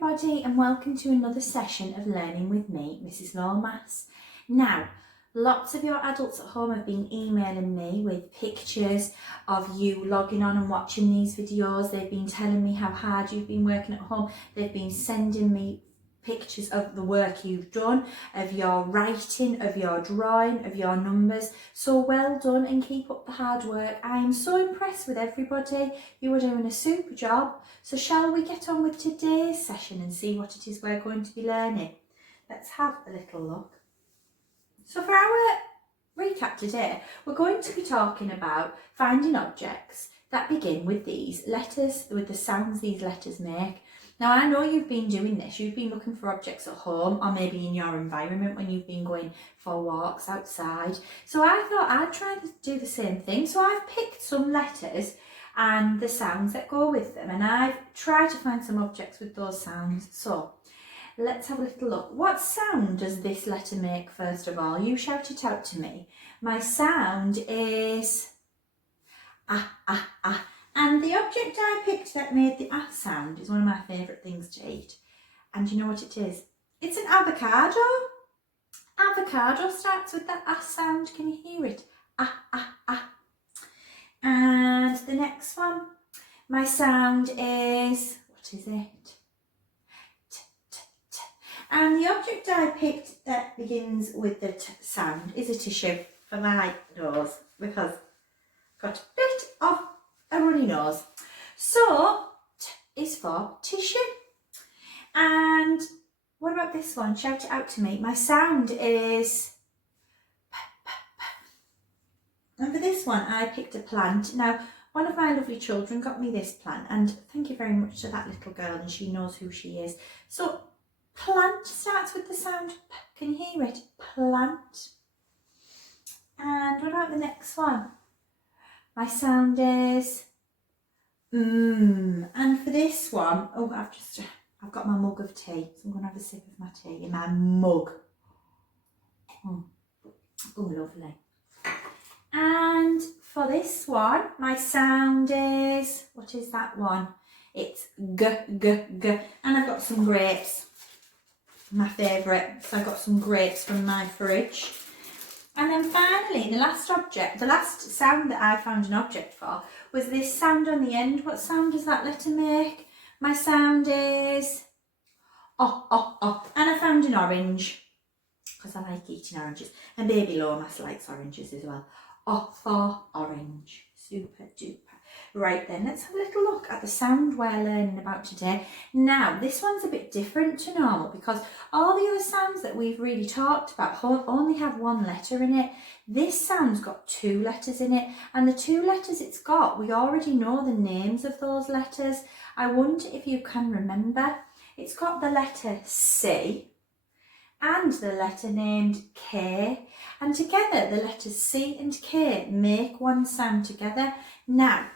everybody and welcome to another session of Learning with me, Mrs Lomas. Now, lots of your adults at home have been emailing me with pictures of you logging on and watching these videos. They've been telling me how hard you've been working at home. They've been sending me pictures of the work you've done, of your writing, of your drawing, of your numbers. So well done and keep up the hard work. I am so impressed with everybody. You are doing a super job. So shall we get on with today's session and see what it is we're going to be learning? Let's have a little look. So for our recap today, we're going to be talking about finding objects that begin with these letters, with the sounds these letters make. Now, I know you've been doing this, you've been looking for objects at home or maybe in your environment when you've been going for walks outside. So I thought I'd try to do the same thing. So I've picked some letters and the sounds that go with them, and I've tried to find some objects with those sounds. So let's have a little look. What sound does this letter make first of all? You shout it out to me. My sound is ah, ah, ah. And the object I picked that made the ah sound is one of my favourite things to eat. And you know what it is? It's an avocado. Avocado starts with that ah sound. Can you hear it? Ah, ah, ah. And the next one, my sound is, what is it? T, t, t. And the object I picked that begins with the t sound is a tissue for my nose because I've got a bit of a runny nose. So T is for tissue. And what about this one? Shout it out to me. My sound is p, p, p. And for this one I picked a plant. Now one of my lovely children got me this plant, and thank you very much to that little girl, and she knows who she is. So plant starts with the sound p. Can you hear it? Plant. And what about the next one? My sound is and for this one, oh, I've got my mug of tea, so I'm going to have a sip of my tea in my mug. Oh, lovely. And for this one, my sound is, what is that one? It's g, g, g. And I've got some grapes, my favourite. So I've got some grapes from my fridge. And then finally, the last sound that I found an object for was this sound on the end. What sound does that letter make? My sound is oh, oh, oh. And I found an orange because I like eating oranges. And baby Lomas likes oranges as well. Oh, for orange. Super duper. Right then, let's have a little look at the sound we're learning about today. Now, this one's a bit different to normal because all the other sounds that we've really talked about only have one letter in it. This sound's got two letters in it, and the two letters it's got, we already know the names of those letters. I wonder if you can remember. It's got the letter C and the letter named K, and together the letters C and K make one sound together. Now,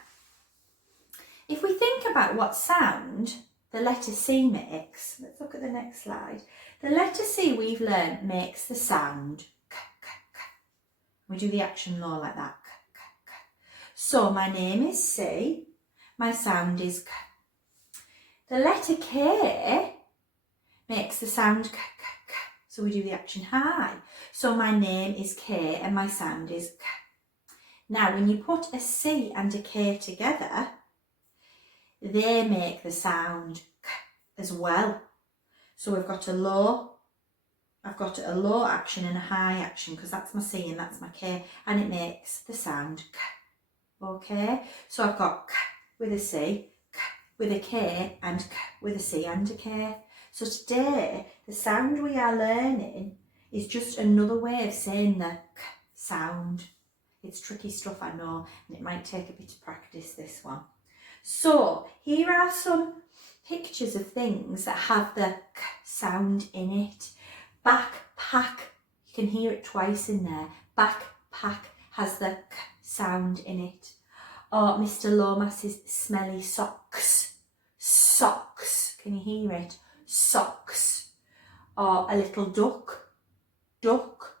if we think about what sound the letter C makes, let's look at the next slide. The letter C we've learned makes the sound k, k, k. We do the action law like that, k, k, k. So my name is C, my sound is k. The letter K makes the sound k, k, k. So we do the action hi. So my name is K and my sound is k. Now when you put a C and a K together, they make the sound k as well. So we've got a low, I've got a low action and a high action because that's my C and that's my K, and it makes the sound k. Okay, so I've got k with a C, k with a K, and k with a C and a K. So today, the sound we are learning is just another way of saying the k sound. It's tricky stuff, I know, and it might take a bit of practice, this one. So here are some pictures of things that have the k sound in it. Backpack, you can hear it twice in there. Backpack has the k sound in it. Or Mr Lomas's smelly socks. Socks, can you hear it? Socks. Or a little duck. Duck.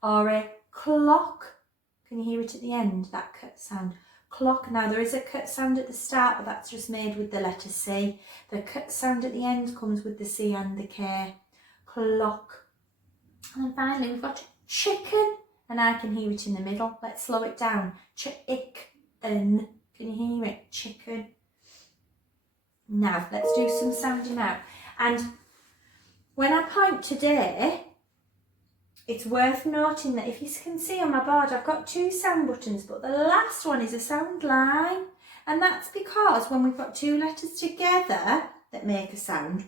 Or a clock. Can you hear it at the end, that k sound? clock. Now there is a cut sound at the start, but that's just made with the letter C. The cut sound at the end comes with the C and the K. Clock. And then finally we've got chicken, and I can hear it in the middle. Let's slow it down. Chicken. Can you hear it? Chicken. Now let's do some sounding out. And when I point today, it's worth noting that if you can see on my board, I've got 2 sound buttons, but the last one is a sound line. And that's because when we've got 2 letters together that make a sound,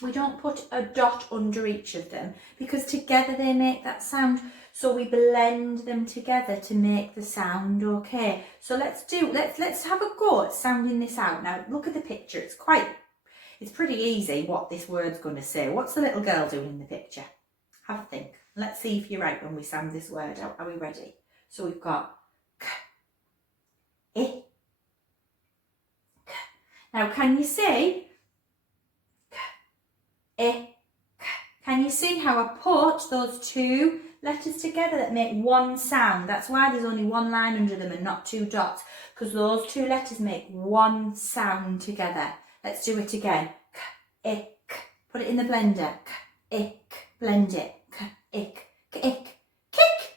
we don't put a dot under each of them, because together they make that sound. So we blend them together to make the sound, okay? So let's have a go at sounding this out. Now look at the picture, it's pretty easy what this word's going to say. What's the little girl doing in the picture? Have a think. Let's see if you're right when we sound this word out. Are we ready? So we've got k, I, k. Now can you see k, I, k? Can you see how I put those 2 letters together that make one sound? That's why there's only 1 line under them and not 2 dots, because those 2 letters make one sound together. Let's do it again. K, I, k. Put it in the blender. K, I, k. Blend it. K, ick, ick, kick,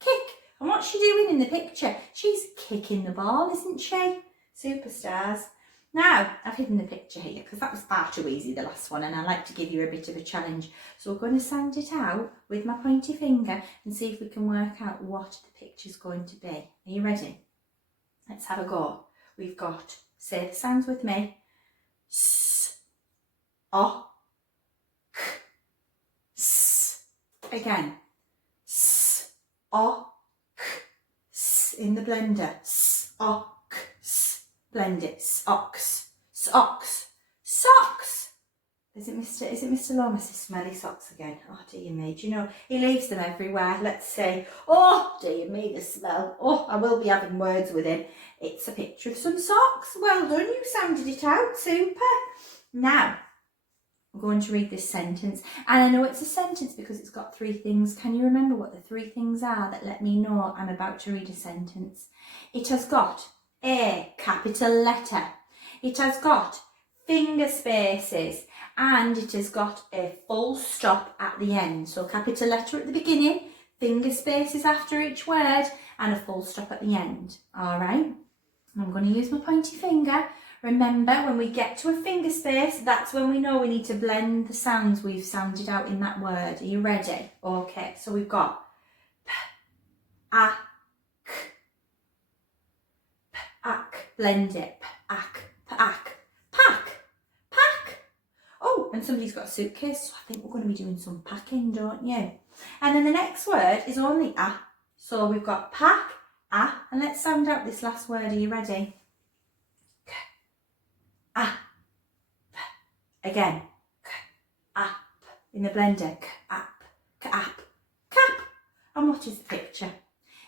kick. And what's she doing in the picture? She's kicking the ball, isn't she? Superstars. Now, I've hidden the picture here because that was far too easy, the last one, and I like to give you a bit of a challenge. So we're going to sound it out with my pointy finger and see if we can work out what the picture's going to be. Are you ready? Let's have a go. We've got, say the sounds with me. S, O, k, s. Again, s, o, k, s in the blender. S, o, k, s. Blend it. Socks, socks, socks. Is it Mr Lomas' smelly socks again? Oh dear me, do you know, he leaves them everywhere. Let's see. Oh dear me, the smell. Oh, I will be having words with him. It's a picture of some socks. Well done, you sounded it out. Super. Now, I'm going to read this sentence, and I know it's a sentence because it's got 3 things. Can you remember what the 3 things are that let me know I'm about to read a sentence? It has got a capital letter, it has got finger spaces, and it has got a full stop at the end. So capital letter at the beginning, finger spaces after each word, and a full stop at the end. All right, I'm going to use my pointy finger. Remember, when we get to a finger space, that's when we know we need to blend the sounds we've sounded out in that word. Are you ready? Okay, so we've got p, a, k, p, ak, blend it, p, ak, p, ak, pack, pack. Oh, and somebody's got a suitcase, so I think we're going to be doing some packing, don't you? And then the next word is only a, so we've got pack, a, and let's sound out this last word. Are you ready? Ah, p. Again, k, ap, in the blender, k, ap, cap. And what is the picture?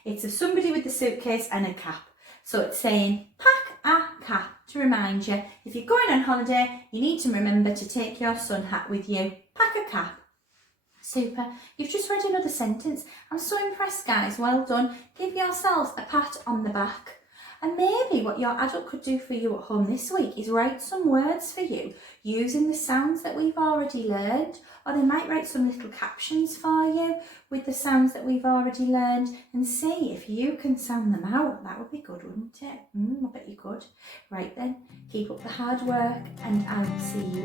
It's of somebody with the suitcase and a cap. So it's saying pack a cap to remind you, if you're going on holiday, you need to remember to take your sun hat with you. Pack a cap. Super. You've just read another sentence. I'm so impressed, guys. Well done. Give yourselves a pat on the back. And maybe what your adult could do for you at home this week is write some words for you using the sounds that we've already learned, or they might write some little captions for you with the sounds that we've already learned, and see if you can sound them out. That would be good, wouldn't it? I bet you could. Right then, keep up the hard work, and I'll see you